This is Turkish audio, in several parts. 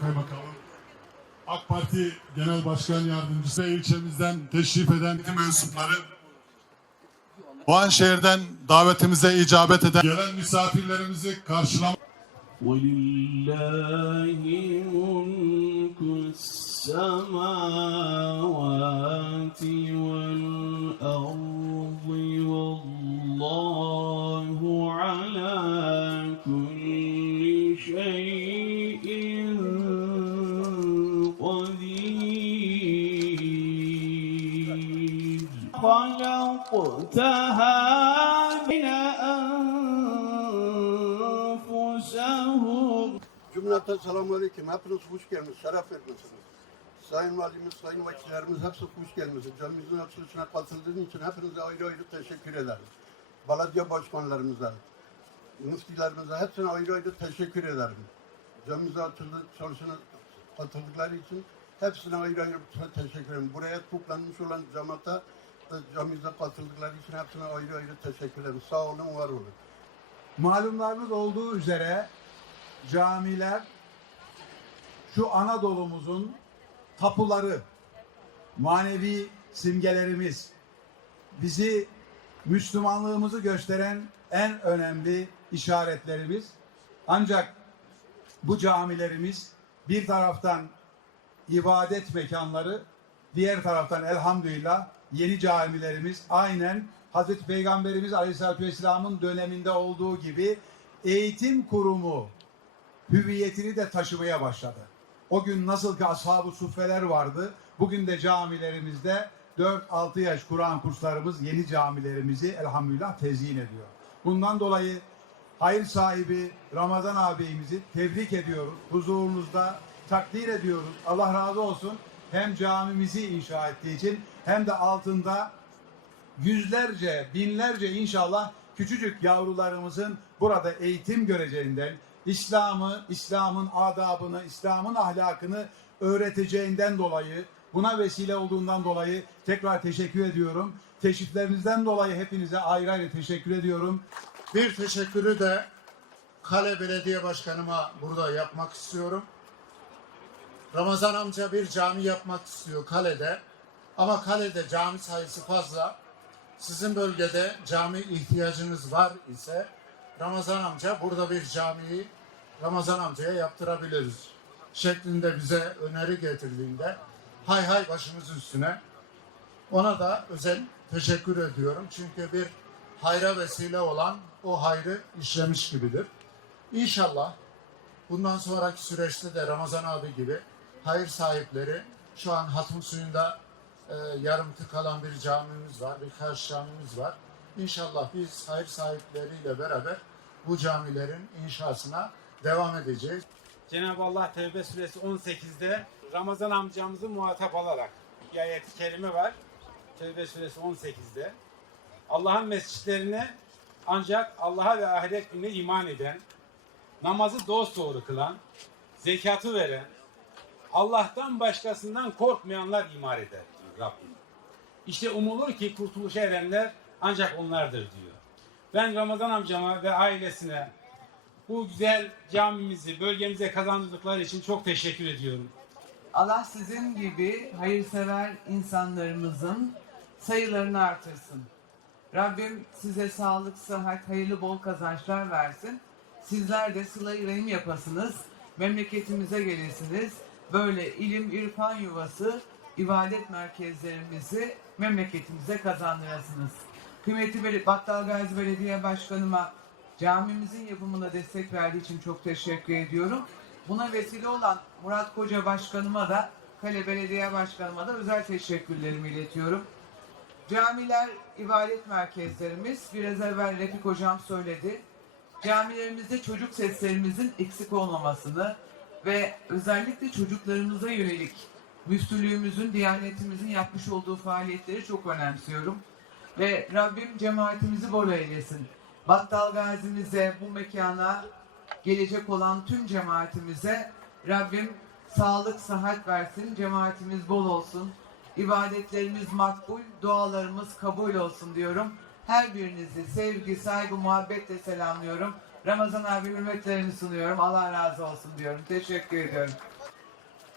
Kaymakamım, AK Parti Genel Başkan Yardımcısı ve ilçemizden teşrif eden tüm mensupları, Doğanşehir'den davetimize icabet eden gelen misafirlerimizi karşılamak ولله ملك السماوات والأرض والله خلقتها من أنفسهم Cümleten selamünaleyküm. Hepiniz hoş geldiniz, şeref vermişsiniz. Sayın valimiz, sayın vekillerimiz hepsi hoş gelmişsiniz. Camimizin açılışına katıldığınız için hepinize ayrı ayrı teşekkür ederim. Belediye başkanlarımıza, müftülerimize hepsine ayrı ayrı teşekkür ederim. Camimize açıldı, çalışına katıldıkları için hepsine ayrı ayrı teşekkür ederim. Buraya toplanmış olan cemaate ve camimize katıldıkları için hepsine ayrı ayrı teşekkür ederim. Sağ olun, var olun. Malumlarınız olduğu üzere camiler şu Anadolu'muzun tapuları, manevi simgelerimiz, bizi Müslümanlığımızı gösteren en önemli işaretlerimiz. Ancak bu camilerimiz bir taraftan ibadet mekanları, diğer taraftan elhamdülillah yeni camilerimiz aynen Hazreti Peygamberimiz Aleyhisselatü Vesselam'ın döneminde olduğu gibi eğitim kurumu hüviyetini de taşımaya başladı. O gün nasıl ki ashab-ı suffeler vardı, bugün de camilerimizde 4-6 yaş Kur'an kurslarımız yeni camilerimizi elhamdülillah tezyin ediyor. Bundan dolayı hayır sahibi Ramazan ağabeyimizi tebrik ediyoruz. Huzurunuzda takdir ediyoruz. Allah razı olsun. Hem camimizi inşa ettiği için hem de altında yüzlerce, binlerce inşallah küçücük yavrularımızın burada eğitim göreceğinden, İslam'ı, İslam'ın adabını, İslam'ın ahlakını öğreteceğinden dolayı, buna vesile olduğundan dolayı tekrar teşekkür ediyorum. Teşriflerinizden dolayı hepinize ayrı ayrı teşekkür ediyorum. Bir teşekkürü de Kale Belediye Başkanıma burada yapmak istiyorum. Ramazan amca bir cami yapmak istiyor kalede. Ama kalede cami sayısı fazla. Sizin bölgede cami ihtiyacınız var ise Ramazan amca burada bir camiyi Ramazan amcaya yaptırabiliriz. Şeklinde bize öneri getirdiğinde hay hay başımız üstüne ona da özel teşekkür ediyorum. Çünkü bir hayra vesile olan o hayrı işlemiş gibidir. İnşallah bundan sonraki süreçte de Ramazan abi gibi hayır sahipleri şu an hatun suyunda e, yarım tıkalan bir camimiz var, birkaç camimiz var. İnşallah biz hayır sahipleriyle beraber bu camilerin inşasına devam edeceğiz. Cenab-ı Allah Tevbe suresi 18'de Ramazan amcamızı muhatap alarak bir ayet-i kerime var. Tevbe suresi 18'de. Allah'ın mescitlerine ancak Allah'a ve ahiret gününe iman eden, namazı dosdoğru kılan, zekatı veren, Allah'tan başkasından korkmayanlar imar eder diyor Rabbim. İşte umulur ki kurtuluşa erenler ancak onlardır diyor. Ben Ramazan amcama ve ailesine bu güzel camimizi bölgemize kazandırdıkları için çok teşekkür ediyorum. Allah sizin gibi hayırsever insanlarımızın sayılarını artırsın. Rabbim size sağlık, sıhhat, hayırlı bol kazançlar versin. Sizler de rahim yapasınız, memleketimize gelirsiniz. Böyle ilim, irfan yuvası, ibadet merkezlerimizi memleketimize kazandırasınız. Kıymetli Battal Gazi Belediye Başkanıma camimizin yapımına destek verdiği için çok teşekkür ediyorum. Buna vesile olan Murat Koca Başkanıma da Kale Belediye Başkanıma da özel teşekkürlerimi iletiyorum. Camiler, ibadet merkezlerimiz, biraz evvel Refik Hocam söyledi. Camilerimizde çocuk seslerimizin eksik olmamasını ve özellikle çocuklarımıza yönelik müftülüğümüzün, diyanetimizin yapmış olduğu faaliyetleri çok önemsiyorum. Ve Rabbim cemaatimizi bol eylesin. Battal Gazi'mize, bu mekana gelecek olan tüm cemaatimize Rabbim sağlık, sıhhat versin. Cemaatimiz bol olsun. İbadetlerimiz makbul, dualarımız kabul olsun diyorum. Her birinizi sevgi, saygı, muhabbetle selamlıyorum. Ramazan abi hürmetlerimi sunuyorum. Allah razı olsun diyorum. Teşekkür ediyorum.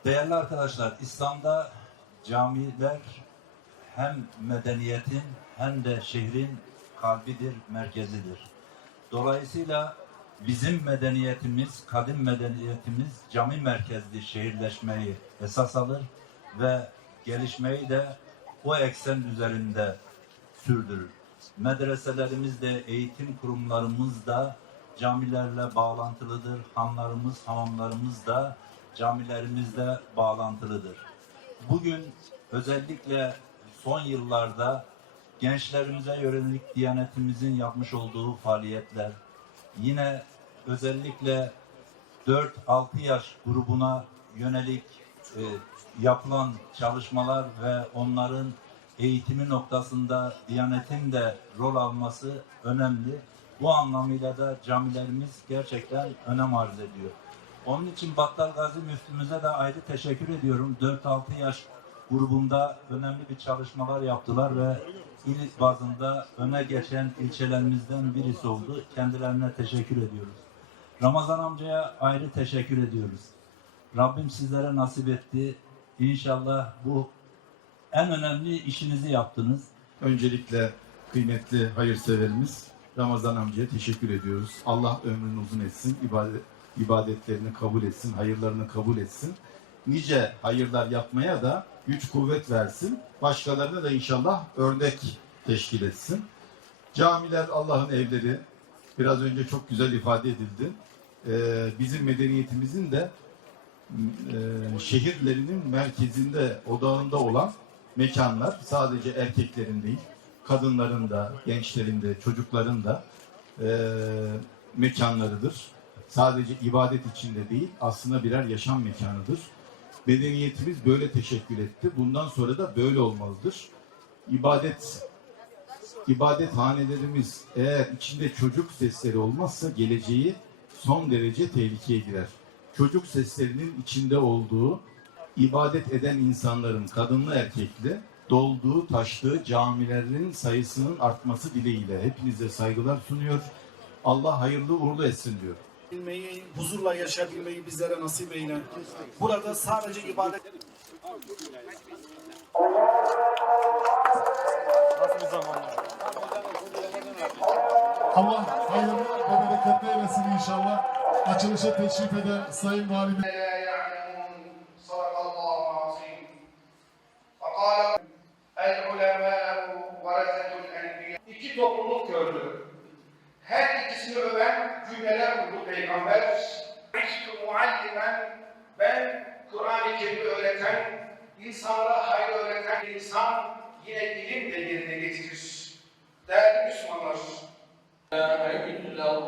Değerli arkadaşlar, İslam'da camiler hem medeniyetin hem de şehrin kalbidir, merkezidir. Dolayısıyla bizim medeniyetimiz, kadim medeniyetimiz cami merkezli şehirleşmeyi esas alır ve gelişmeyi de o eksen üzerinde sürdürür. Medreselerimiz de, eğitim kurumlarımız da camilerle bağlantılıdır. Hanlarımız, hamamlarımız da camilerimizle bağlantılıdır. Bugün özellikle son yıllarda gençlerimize yönelik Diyanetimizin yapmış olduğu faaliyetler, yine özellikle 4-6 yaş grubuna yönelik e, yapılan çalışmalar ve onların eğitimi noktasında Diyanet'in de rol alması önemli. Bu anlamıyla da camilerimiz gerçekten önem arz ediyor. Onun için Battal Gazi Müftümüze de ayrı teşekkür ediyorum. 4-6 yaş grubunda önemli bir çalışmalar yaptılar ve il bazında öne geçen ilçelerimizden birisi oldu. Kendilerine teşekkür ediyoruz. Ramazan amcaya ayrı teşekkür ediyoruz. Rabbim sizlere nasip etti. İnşallah bu en önemli işinizi yaptınız. Öncelikle kıymetli hayırseverimiz Ramazan amcaya teşekkür ediyoruz. Allah ömrünü uzun etsin, ibadet, ibadetlerini kabul etsin, hayırlarını kabul etsin. Nice hayırlar yapmaya da güç kuvvet versin. Başkalarına da inşallah örnek teşkil etsin. Camiler Allah'ın evleri. Biraz önce çok güzel ifade edildi. Ee, bizim medeniyetimizin de e, şehirlerinin merkezinde, odağında olan mekanlar sadece erkeklerin değil, kadınların da, gençlerin de, çocukların da e, mekanlarıdır. Sadece ibadet içinde değil, aslında birer yaşam mekanıdır. Medeniyetimiz böyle teşekkür etti. Bundan sonra da böyle olmalıdır. İbadet ibadet hanelerimiz eğer içinde çocuk sesleri olmazsa geleceği son derece tehlikeye girer. Çocuk seslerinin içinde olduğu ibadet eden insanların kadınlı erkekli dolduğu taştığı camilerin sayısının artması dileğiyle hepinize saygılar sunuyor. Allah hayırlı uğurlu etsin diyor. bilmeyi, huzurla yaşayabilmeyi bizlere nasip eyle. Burada sadece ibadet Allah hayırlı ve bereketli eylesin inşallah. Açılışa teşrif eden Sayın Valimiz. İki topluluk gördü. Her ikisini öven cümleler kurdu Peygamber. İşte muallimen ben Kur'an-ı Kerim'i öğreten, insanlara hayır öğreten insan yine ilim de yerine getirir. Değerli Müslümanlar. La